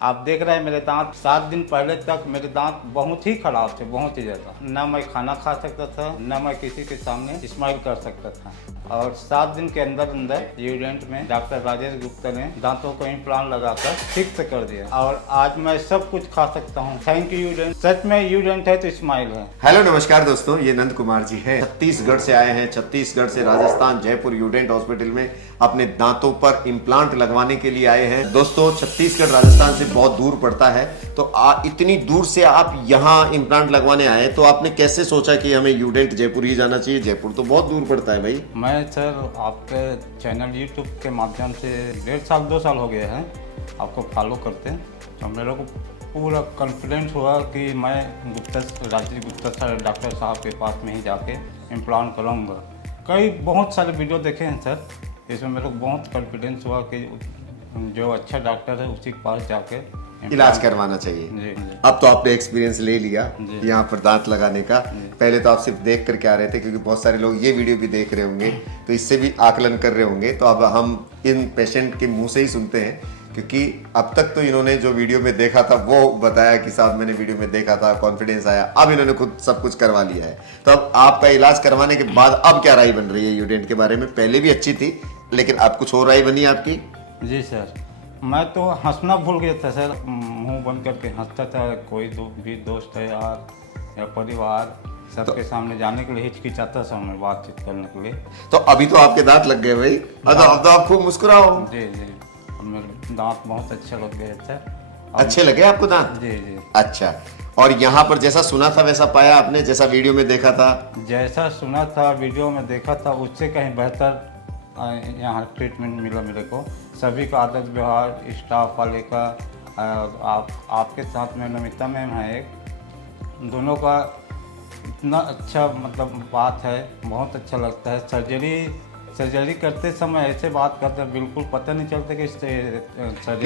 आप देख रहे हैं मेरे दांत 7 दिन पहले तक मेरे दांत बहुत ही खराब थे, बहुत ही ज़्यादा। ना मैं खाना खा सकता था, ना मैं किसी के सामने स्माइल कर सकता था। और 7 दिन के अंदर अंदर यूडेंट में डॉक्टर राजेश गुप्ता ने दांतों को इम्प्लांट लगाकर ठीक से कर दिया और आज मैं सब कुछ खा सकता हूँ। Thank you यूडेंट। सच में यूडेंट है तो स्माइल है। हेलो नमस्कार दोस्तों, ये नंद कुमार जी हैं। छत्तीसगढ़ से आए हैं, छत्तीसगढ़ से राजस्थान जयपुर यूडेंट हॉस्पिटल में अपने दांतों पर इम्प्लांट लगवाने के लिए आए हैं। दोस्तों छत्तीसगढ़ राजस्थान से बहुत दूर पड़ता है, तो इतनी दूर से आप यहाँ इम्प्लांट लगवाने आए, तो आपने कैसे सोचा कि हमें यूडेंट जयपुर ही जाना चाहिए? जयपुर तो बहुत दूर पड़ता है भाई। मैं सर आपके चैनल यूट्यूब के माध्यम से 1.5 साल 2 साल हो गए हैं आपको फॉलो करते हैं, तो मेरे को पूरा कॉन्फिडेंस हुआ कि मैं राजेश गुप्ता सर डॉक्टर साहब के पास में ही जाके इम्प्लांट कराऊंगा। बहुत सारे वीडियो देखे हैं सर, इसमें मेरे को बहुत कॉन्फिडेंस हुआ कि जो अच्छा डॉक्टर है उसी के पास जाके इलाज करवाना चाहिए। जी। अब तो आपने एक्सपीरियंस ले लिया जी। यहाँ पर दांत लगाने का। पहले तो आप सिर्फ देख करके आ रहे थे, क्योंकि बहुत सारे लोग ये वीडियो भी देख रहे होंगे तो इससे भी आकलन कर रहे होंगे। तो अब हम इन पेशेंट के मुंह से ही सुनते हैं, क्योंकि अब तक तो इन्होंने जो वीडियो में देखा था वो बताया कि साहब मैंने वीडियो में देखा था, कॉन्फिडेंस आया। अब इन्होंने खुद सब कुछ करवा लिया है। तो अब आपका इलाज करवाने के बाद अब क्या राय बन रही है यूडेंट के बारे में? पहले भी अच्छी थी, लेकिन अब कुछ और राय बनी आपकी? जी सर, मैं तो हंसना भूल गया था सर, मुंह बंद करके हंसता था। कोई भी दोस्त है यार या परिवार सबके सामने जाने के लिए हिचकिचाता था मैं बातचीत करने के लिए। तो अभी तो आपके दांत लग गए भाई, अब तो आप खूब मुस्कुराओ। जी जी, मेरे दांत बहुत अच्छे लग गए थे। अच्छे लगे आपको दांत? जी जी। अच्छा, और यहाँ पर जैसा सुना था वैसा पाया आपने, जैसा वीडियो में देखा था? जैसा सुना था वीडियो में देखा था उससे कहीं बेहतर यहाँ ट्रीटमेंट मिला मेरे को। सभी का आदत व्यवहार, स्टाफ वाले का, आपके साथ में नमिता मैम है एक, दोनों का इतना अच्छा मतलब बात है, बहुत अच्छा लगता है। सर्जरी करते समय ऐसे बात करते हैं, बिल्कुल पता नहीं चलता कि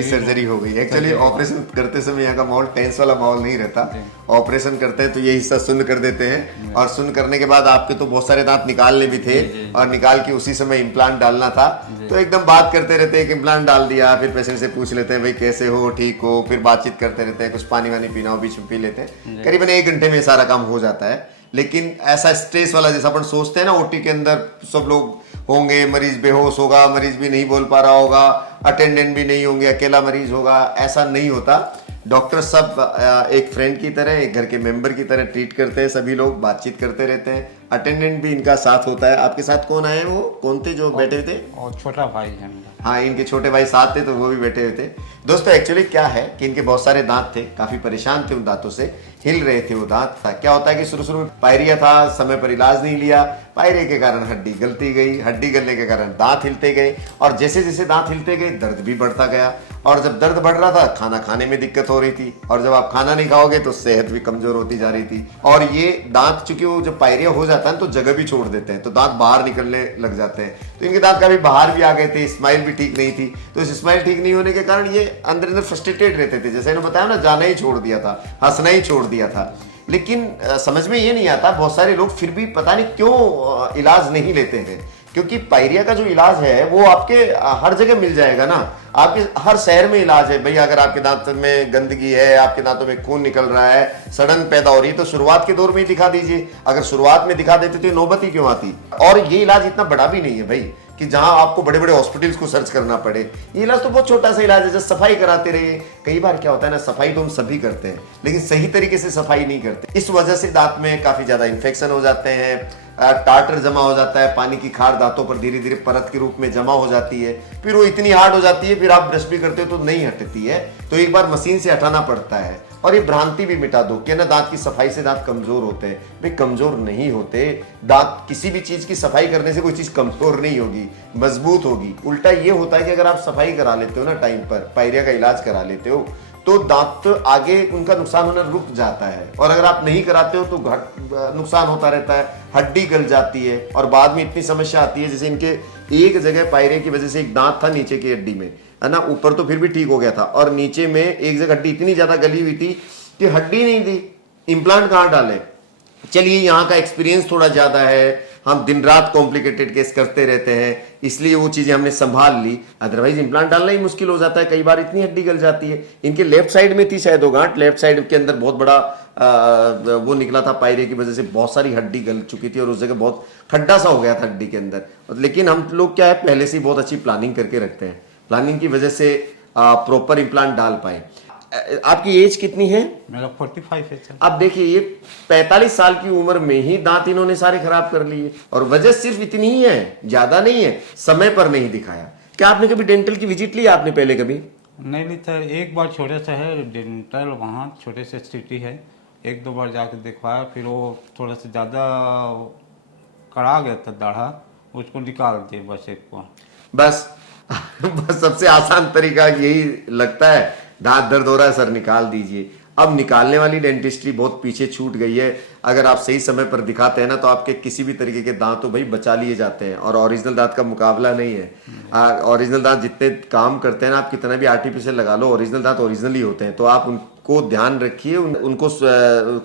सर्जरी हो गई। एक्चुअली ऑपरेशन करते समय यहाँ का माहौल टेंस वाला माहौल नहीं रहता। ऑपरेशन करते हैं तो ये हिस्सा सुन्न कर देते हैं, और सुन्न करने के बाद आपके तो बहुत सारे दांत निकालने भी थे, और निकाल के उसी समय इम्प्लांट डालना था। तो एकदम बात करते रहते हैं कि इम्प्लांट डाल दिया, फिर पेशेंट से पूछ लेते हैं भाई कैसे हो, ठीक हो, फिर बातचीत करते रहते हैं, कुछ पानी वानी पीना हो बीच में पी लेते हैं। करीबन 1 घंटे में सारा काम हो जाता है। लेकिन ऐसा स्ट्रेस वाला जैसा अपन सोचते हैं ना, ओटी के अंदर सब लोग होंगे, मरीज बेहोश होगा, मरीज भी नहीं बोल पा रहा होगा, अटेंडेंट भी नहीं होंगे, अकेला मरीज होगा, ऐसा नहीं होता। डॉक्टर सब एक फ्रेंड की तरह, एक घर के मेंबर की तरह ट्रीट करते हैं। सभी लोग बातचीत करते रहते हैं, अटेंडेंट भी इनका साथ होता है। आपके साथ कौन आए? वो कौन थे जो बैठे थे? और छोटा भाई है मेरा। हाँ, इनके छोटे भाई साथ थे, तो वो भी बैठे हुए थे। दोस्तों एक्चुअली क्या है कि इनके बहुत सारे दांत थे, काफी परेशान थे उन दांतों से, हिल रहे थे वो दांत। क्या होता है कि शुरू में पायरिया था, समय पर इलाज नहीं लिया, पायरिया के कारण हड्डी गलती गई, हड्डी गलने के कारण दांत हिलते गए, और जैसे जैसे दांत हिलते गए दर्द भी बढ़ता गया, और जब दर्द बढ़ रहा था खाना खाने में दिक्कत हो रही थी, और जब आप खाना नहीं खाओगे तो सेहत भी कमजोर होती जा रही थी। और ये दांत चूंकि वो जब पायरिया हो जाता है तो जगह भी छोड़ देते हैं, तो दांत बाहर निकलने लग जाते हैं। तो इनके दांत काफी बाहर भी आ गए थे, स्माइल भी ठीक नहीं थी। तो इस स्माइल ठीक नहीं होने के कारण ये अंदर अंदर फ्रस्ट्रेटेड रहते थे, जैसे इन्होंने बताया ना, जाना ही छोड़ दिया था, हंसना ही छोड़ दिया था। लेकिन समझ में ये नहीं आता, बहुत सारे लोग फिर भी पता नहीं क्यों इलाज नहीं लेते हैं, क्योंकि पायरिया का जो इलाज है वो आपके हर जगह मिल जाएगा ना, आपके हर शहर में इलाज है भाई। अगर आपके दांत में गंदगी है, आपके दांतों में खून निकल रहा है, सड़न पैदा हो रही है, तो शुरुआत के दौर में ही दिखा दीजिए। अगर शुरुआत में दिखा देते तो नौबत ही क्यों आती? और ये इलाज इतना बड़ा भी नहीं है भाई कि जहां आपको बड़े बड़े हॉस्पिटल्स को सर्च करना पड़े। ये इलाज तो बहुत छोटा सा इलाज है, जस्ट सफाई कराते रहिए। कई बार क्या होता है ना, सफाई तो हम सभी करते हैं, लेकिन सही तरीके से सफाई नहीं करते। इस वजह से दांत में काफी ज्यादा इन्फेक्शन हो जाते हैं, टार्टर जमा हो जाता है, पानी की खार दांतों पर धीरे धीरे परत के रूप में जमा हो जाती है, फिर वो इतनी हार्ड हो जाती है, फिर आप ब्रश भी करते हो तो नहीं हटती है, तो एक बार मशीन से हटाना पड़ता है। और ये भ्रांति भी मिटा दो कि ना दांत की सफाई से दांत कमजोर होते हैं। भाई कमजोर नहीं होते, दांत किसी भी चीज की सफाई करने से कोई चीज कमजोर नहीं होगी, मजबूत होगी। उल्टा ये होता है कि अगर आप सफाई करा लेते हो ना टाइम पर, पायरिया का इलाज करा लेते हो, तो दांत आगे उनका नुकसान होना रुक जाता है, और अगर आप नहीं कराते हो तो नुकसान होता रहता है, हड्डी गल जाती है, और बाद में इतनी समस्या आती है। जैसे इनके एक जगह पायरिया की वजह से एक दांत था नीचे की हड्डी में, है ना, ऊपर तो फिर भी ठीक हो गया था, और नीचे में एक जगह हड्डी इतनी ज्यादा गली हुई थी कि हड्डी नहीं थी, इम्प्लांट कहाँ डाले। चलिए यहाँ का एक्सपीरियंस थोड़ा ज्यादा है, हम दिन रात कॉम्प्लिकेटेड केस करते रहते हैं, इसलिए वो चीजें हमने संभाल ली। अदरवाइज इंप्लांट डालना ही मुश्किल हो जाता है, कई बार इतनी हड्डी गल जाती है। इनके लेफ्ट साइड में थी शायद वो गांठ, लेफ्ट साइड के अंदर बहुत बड़ा वो निकला था, पायरिया की वजह से बहुत सारी हड्डी गल चुकी थी और उस जगह बहुत खड्डा सा हो गया था हड्डी के अंदर। लेकिन हम लोग क्या है, पहले से ही बहुत अच्छी प्लानिंग करके रखते हैं, प्लानिंग की वजह से प्रॉपर इंप्लांट डाल पाए। आपकी एज कितनी है? मेरा 45 है सर। अब देखिए, ये 45 साल की उम्र में ही दांत इन्होंने सारे खराब कर लिए, और वजह सिर्फ इतनी ही है, ज्यादा नहीं है, समय पर नहीं दिखाया। क्या आपने कभी डेंटल की विजिट ली आपने पहले कभी? नहीं ली सर, एक बार छोटे से है डेंटल, वहाँ छोटे से सिटी है, एक दो बार जाके दिखवाया, फिर वो थोड़ा सा ज़्यादा कड़ा गया था दाढ़ा, उसको निकाल दिए बस एक को। बस बस सबसे आसान तरीका यही लगता है, दांत दर्द हो रहा है सर निकाल दीजिए। अब निकालने वाली डेंटिस्ट्री बहुत पीछे छूट गई है। अगर आप सही समय पर दिखाते हैं ना, तो आपके किसी भी तरीके के दांत तो भाई बचा लिए जाते हैं, और ओरिजिनल दांत का मुकाबला नहीं है। ओरिजिनल दांत जितने काम करते हैं ना, आप कितना भी आर्टिफिशियल लगा लो, ओरिजिनल दांत ओरिजिनल ही होते हैं। तो आप उनको ध्यान रखिए, उनको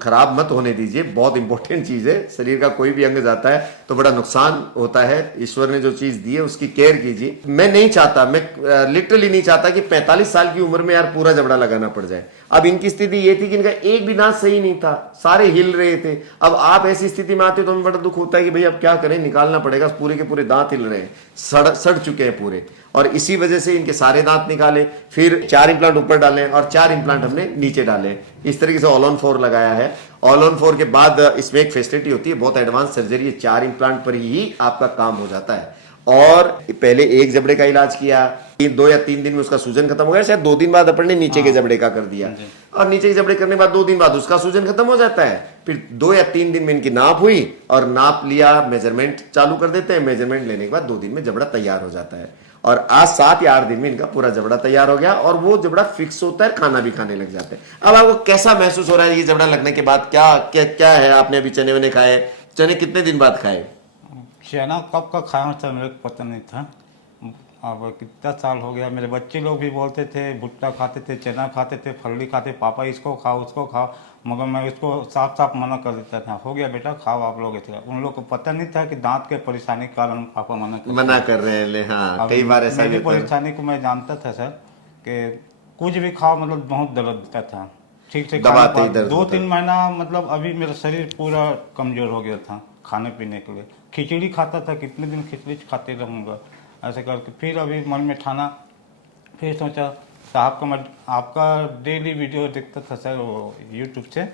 खराब मत होने दीजिए, बहुत इंपॉर्टेंट चीज है। शरीर का कोई भी अंग जाता है तो बड़ा नुकसान होता है, ईश्वर ने जो चीज दी है उसकी केयर कीजिए। मैं नहीं चाहता, मैं लिटरली नहीं चाहता कि 45 साल की उम्र में यार पूरा जबड़ा लगाना पड़ जाए। अब इनकी स्थिति ये थी कि इनका एक भी दांत सही नहीं था, सारे हिल रहे थे। अब आप ऐसी स्थिति में आते हो तो हमें बड़ा दुख होता है कि भाई अब क्या करें, निकालना पड़ेगा, पूरे के पूरे दांत हिल रहे हैं, सड़ चुके हैं पूरे। और इसी वजह से इनके सारे दांत निकाले, फिर 4 इम्प्लांट ऊपर डाले और 4 इम्प्लांट हमने नीचे डाले। इस तरीके से ऑल ऑन 4 लगाया है। ऑल ऑन 4 के बाद इसमें एक फैसिलिटी होती है, बहुत एडवांस सर्जरी है, 4 इम्प्लांट पर ही आपका काम हो जाता है। और पहले एक जबड़े का इलाज किया, 2 या 3 दिन में उसका सूजन खत्म हो गया, शायद 2 दिन बाद अपन ने नीचे के जबड़े का कर दिया, और नीचे के जबड़े करने के बाद 2 दिन बाद उसका सूजन खत्म हो जाता है। फिर 2 या 3 दिन में इनकी नाप हुई और नाप लिया, मेजरमेंट चालू कर देते हैं, मेजरमेंट लेने के बाद 2 दिन में जबड़ा तैयार हो जाता है। और आज 7 या 8 दिन में इनका पूरा जबड़ा तैयार हो गया, और वो जबड़ा फिक्स होता है, खाना भी खाने लग जाते हैं। अब आपको कैसा महसूस हो रहा है ये जबड़ा लगने के बाद? क्या है, आपने अभी चने वने खाए? चने कितने दिन बाद खाए? चना कब का खाया था मेरे को पता नहीं था। अब कितना साल हो गया, मेरे बच्चे लोग भी बोलते थे, भुट्टा खाते थे, चना खाते थे, फल्ली खाते, पापा इसको खाओ उसको खाओ, मगर मैं इसको साफ साफ मना कर देता था, हो गया बेटा खाओ आप लोग। उन लोग को पता नहीं था कि दांत के परेशानी के कारण पापा मना कर रहे हैं। हाँ, कई बार ऐसा मेरी परेशानी को मैं जानता था सर, कि कुछ भी खाओ मतलब बहुत दर्द देता था, ठीक से 2-3 महीना, मतलब अभी मेरा शरीर पूरा कमजोर हो गया था खाने पीने के लिए। खिचड़ी खाता था, कितने दिन खिचड़ी खाते रहूँगा ऐसे करके। फिर अभी मन में ठाना, फिर सोचा साहब का मैं आपका डेली वीडियो देखता था सर वो यूट्यूब से,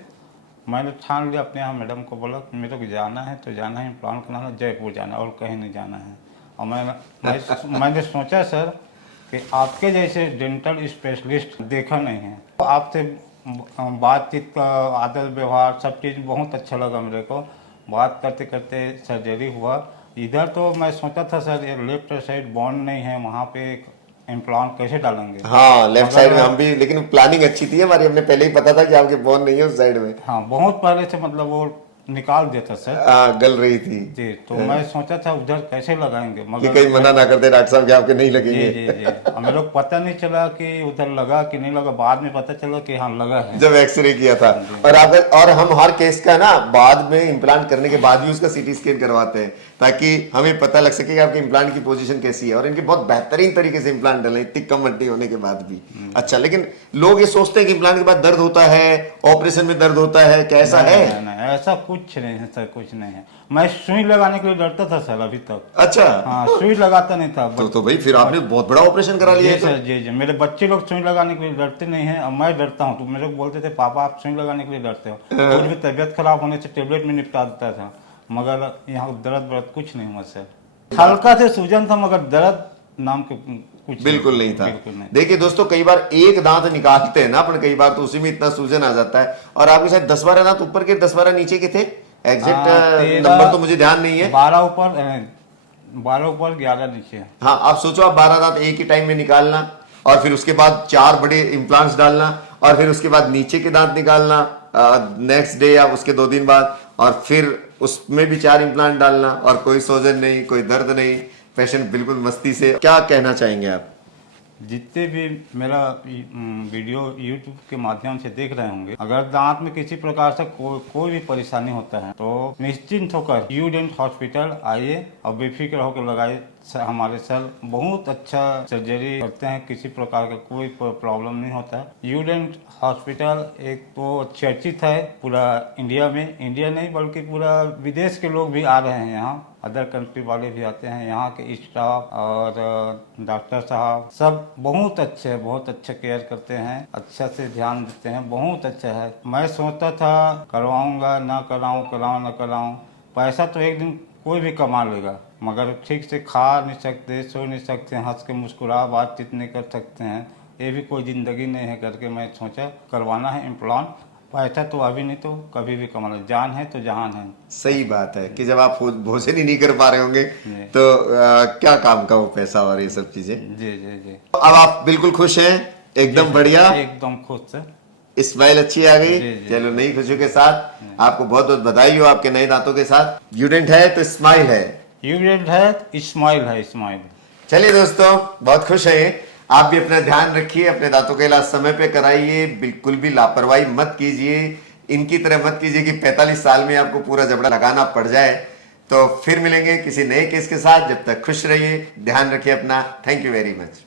मैंने ठान लिया अपने यहाँ मैडम को बोला कि मेरे को जाना है तो जाना है, प्लान करना है, जयपुर जाना और कहीं नहीं जाना है। और मैंने सोचा सर कि आपके जैसे डेंटल स्पेशलिस्ट देखा नहीं है, तो आपसे बातचीत का आदत व्यवहार सब चीज़ बहुत अच्छा लगा मेरे को। बात करते करते सर्जरी हुआ। इधर तो मैं सोचा था सर ये लेफ्ट साइड बॉन्ड नहीं है, वहाँ पे इम्प्लांट कैसे डालेंगे। हाँ, लेफ्ट साइड में हम भी, लेकिन प्लानिंग अच्छी थी हमारी, हमने पहले ही पता था कि आपके बॉन्ड नहीं है उस साइड में। हाँ, बहुत पहले से मतलब वो निकाल देता सर, गल रही थी जी। तो मैं सोचा था उधर कैसे लगाएंगे, मगर कहीं मना ना करते डॉक्टर साहब कि आपके नहीं लगेंगे। जी। हमें लोग पता नहीं चला कि उधर लगा कि नहीं लगा, बाद में पता चला कि हाँ लगा है, जब एक्सरे किया था। और हम हर केस का ना बाद में इम्प्लांट करने के बाद भी उसका सीटी स्कैन करवाते हैं, ताकि हमें पता लग सके कि आपके इम्प्लांट की पोजीशन कैसी है। और इनके बहुत बेहतरीन तरीके से इम्प्लांट डले, इतनी कम हड्डी होने के बाद भी। अच्छा, लेकिन लोग ये सोचते हैं कि इम्प्लांट के बाद दर्द होता है, ऑपरेशन में दर्द होता है, कैसा है? नहीं, ऐसा कुछ नहीं है सर, कुछ नहीं है। मैं सुई लगाने के लिए डरता था सर अभी तक। अच्छा, हाँ, सुई लगाता नहीं था। तो भाई फिर आपने बहुत बड़ा ऑपरेशन करा लिया सर। जी। मेरे बच्चे लोग सुई लगाने के लिए डरते नहीं है, और मैं डरता हूँ। तो मेरे को बोलते थे पापा आप सुई लगाने के लिए डरते हो। कुछ भी तबियत खराब होने से टेबलेट में निपटा देता था, मगर यहाँ दर्द कुछ नहीं हुआ सर। हल्का से सूजन था, मगर दर्द नाम के कुछ बिल्कुल नहीं था। देखिए दोस्तों, कई बार एक दांत निकालते हैं ना अपन, कई बार तो उसी में इतना सूजन आ जाता है। और आपके साथ 10-12 दांत ऊपर के 10-12 नीचे के थे, एग्जैक्ट नंबर तो मुझे ध्यान नहीं है। 12 ऊपर 11 नीचे। हाँ, आप सोचो, आप 12 दांत एक ही टाइम में निकालना, और फिर उसके बाद 4 बड़े इम्प्लांट्स डालना, और फिर उसके बाद नीचे के दांत निकालना नेक्स्ट डे या उसके 2 दिन बाद, और फिर उसमें भी 4 इम्प्लांट डालना, और कोई सोजन नहीं, कोई दर्द नहीं, पेशेंट बिल्कुल मस्ती से। क्या कहना चाहेंगे आप? जितने भी मेरा वीडियो यूट्यूब के माध्यम से देख रहे होंगे, अगर दांत में किसी प्रकार से कोई भी परेशानी होता है तो निश्चिंत होकर यूडेंट हॉस्पिटल आइए और बेफिक्र होकर लगाइए। हमारे सर बहुत अच्छा सर्जरी करते हैं, किसी प्रकार का कोई प्रॉब्लम नहीं होता है। यूडेंट हॉस्पिटल एक तो चर्चित है पूरा इंडिया में, इंडिया नहीं बल्कि पूरा विदेश के लोग भी आ रहे हैं यहाँ, अदर कंट्री वाले भी आते हैं। यहाँ के स्टाफ और डॉक्टर साहब सब बहुत अच्छे हैं, बहुत अच्छा केयर करते हैं, अच्छा से ध्यान देते हैं, बहुत अच्छा है। मैं सोचता था करवाऊंगा ना कराऊं, कराऊं ना कराऊं, पैसा तो एक दिन कोई भी कमा लेगा, मगर ठीक से खा नहीं सकते, सो नहीं सकते, हंस के मुस्कुरा बातचीत नहीं कर सकते हैं, ये भी कोई ज़िंदगी नहीं है करके मैं सोचा करवाना है इम्प्लांट। पैसा तो अभी नहीं तो कभी भी कमाना, जान है तो जहान है। सही बात है कि जब आप भोजन ही नहीं कर पा रहे होंगे तो क्या काम का वो पैसा और ये सब चीजें। जी जी जी। अब आप बिल्कुल खुश हैं? एकदम बढ़िया, एकदम खुश है, स्माइल अच्छी आ गई। जी, जी। चलो, नई खुशियों के साथ आपको बहुत बहुत बधाई हो आपके नए दांतों के साथ। यूडेंट है तो स्माइल है, यूडेंट है स्माइल है, स्माइल। चलिए दोस्तों, बहुत खुश हैं। आप भी अपना ध्यान रखिए, अपने दांतों का इलाज समय पे कराइए, बिल्कुल भी लापरवाही मत कीजिए, इनकी तरह मत कीजिए कि 45 साल में आपको पूरा जबड़ा लगाना पड़ जाए। तो फिर मिलेंगे किसी नए केस के साथ, जब तक खुश रहिए, ध्यान रखिए अपना। Thank you very much.